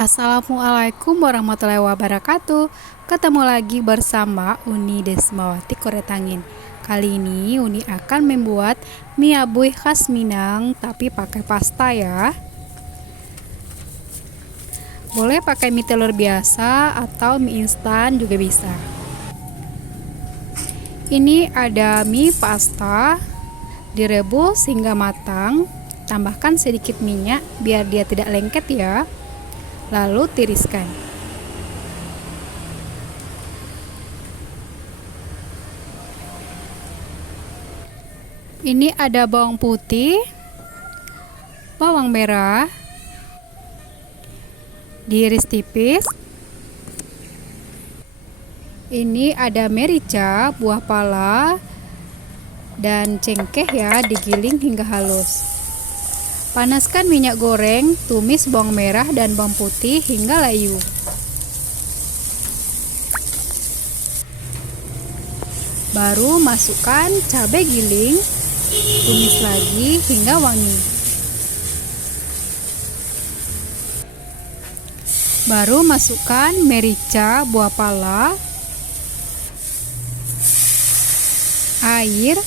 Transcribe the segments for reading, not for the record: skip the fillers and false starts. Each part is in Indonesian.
Assalamualaikum warahmatullahi wabarakatuh. Ketemu lagi bersama Uni Desmawati Koretangin. Kali ini Uni akan membuat mie abuy khas Minang tapi pakai pasta ya. Boleh pakai mie telur biasa atau mie instan juga bisa. Ini ada mie pasta, direbus hingga matang. Tambahkan sedikit minyak biar dia tidak lengket ya. Lalu tiriskan. Ini ada bawang putih, bawang merah, diiris tipis. Ini ada merica, buah pala, dan cengkeh ya, digiling hingga halus. Panaskan minyak goreng, tumis bawang merah dan bawang putih hingga layu. Baru masukkan cabai giling, tumis lagi hingga wangi. Baru masukkan merica, buah pala, air,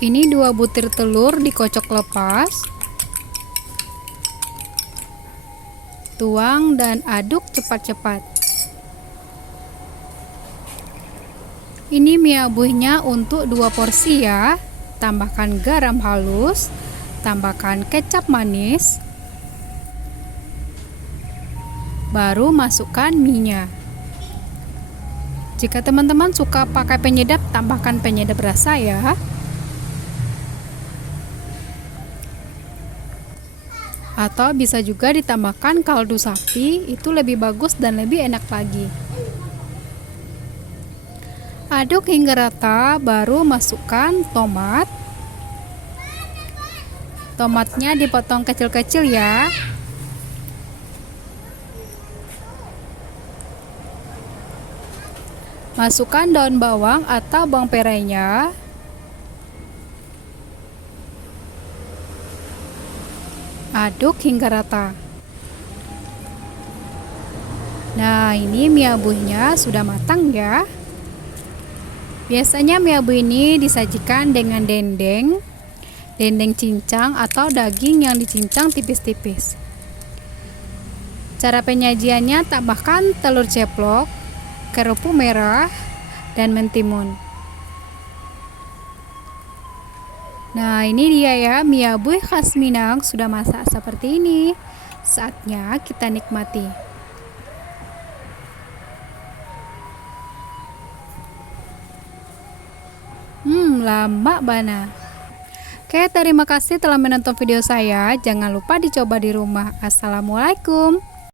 ini 2 butir telur dikocok lepas. Tuang dan aduk cepat-cepat. Ini mie abuйnya untuk 2 porsi ya. Tambahkan garam halus, tambahkan kecap manis. Baru masukkan mie-nya. Jika teman-teman suka pakai penyedap, tambahkan penyedap rasa ya. Atau bisa juga ditambahkan kaldu sapi, itu lebih bagus dan lebih enak lagi. Aduk hingga rata, baru masukkan tomat. Tomatnya dipotong kecil-kecil ya. Masukkan daun bawang atau bawang perainya. Aduk hingga rata. Nah, ini mie abuйnya sudah matang ya. Biasanya mie abuy ini disajikan dengan dendeng cincang atau daging yang dicincang tipis-tipis. Cara penyajiannya, tambahkan telur ceplok, kerupuk merah, dan mentimun. Nah, ini dia ya, mie abuy khas Minang sudah masak seperti ini. Saatnya kita nikmati. Lama bana. Oke, terima kasih telah menonton video saya. Jangan lupa dicoba di rumah. Assalamualaikum.